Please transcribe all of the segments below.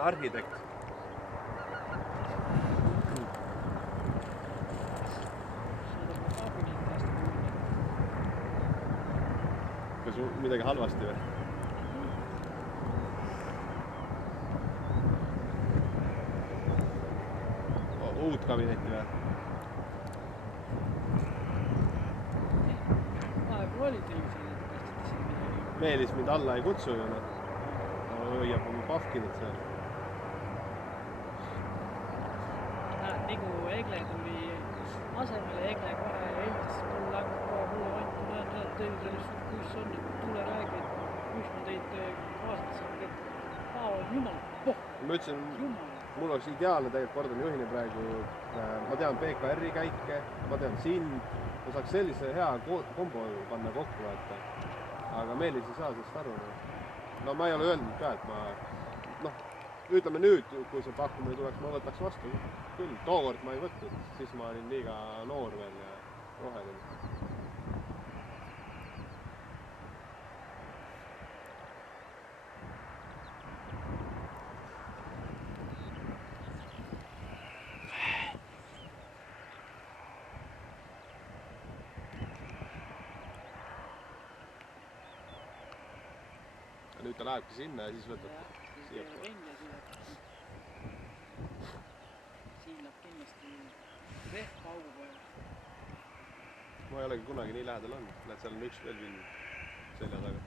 arhitekt. Kas midagi halvasti või? Uut kabinetti või? Vahepeal oli teil selline, et siin midagi. Meelis mind alla ei kutsu ju, noh. Hoiab oma pahkinit seal. Nagu Egle tuli asemele, Egle kohe helistas mulle, aga kohe mulle anti, näed, teil sellest, kus on, tule räägi, et kus ma teid kaasata saan, et jumal, Ma ütlesin, mul oleks ideaalne tegelikult Gordon Juhini praegu, ma tean PKR-i käike, ma tean sind, ma saaks sellise hea kombo panna kokku, vaata. Aga Meelis ei saa sellest aru. No ma ei ole öelnud ka, et ma, ütleme nüüd, kui see pakkumine tuleks, ma võtaks vastu küll. Tookord ma ei võtnud, siis ma olin liiga noor veel ja roheline. Nüüd ta lähebki sinna ja siis võtab siia. Siin läheb kindlasti rehv paugu peale. Ma ei olegi kunagi nii lähedal olnud. Näed, seal on üks veel vind selja taga.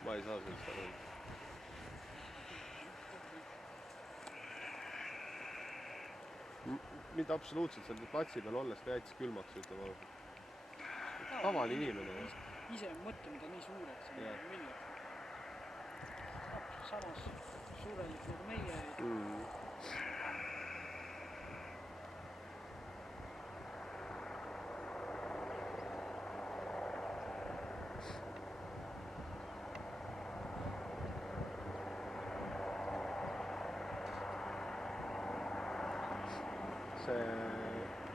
Ma ei saa sellest aru. Mind absoluutselt seal platsi peal olles ta jättis külmaks, ütleme olla. Tavaline inimene. Ise mõtle, mida nii suureks on millegi. Samas suurelik nagu meie.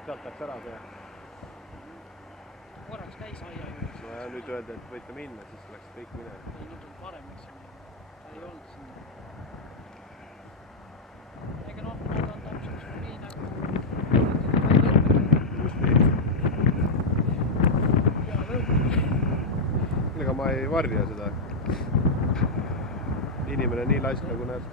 Sealt läks ära see. Korraks käis aia juures. No ja nüüd öelda, et võite minna, siis läks kõik minema. Ei, nüüd on parem, eks on. Ta ei olnud siin. Ega nad on täpselt sul nii nagu... Just nii. Ja lõpuks. Ega ma ei varja seda. Inimene nii laisk nagu näed.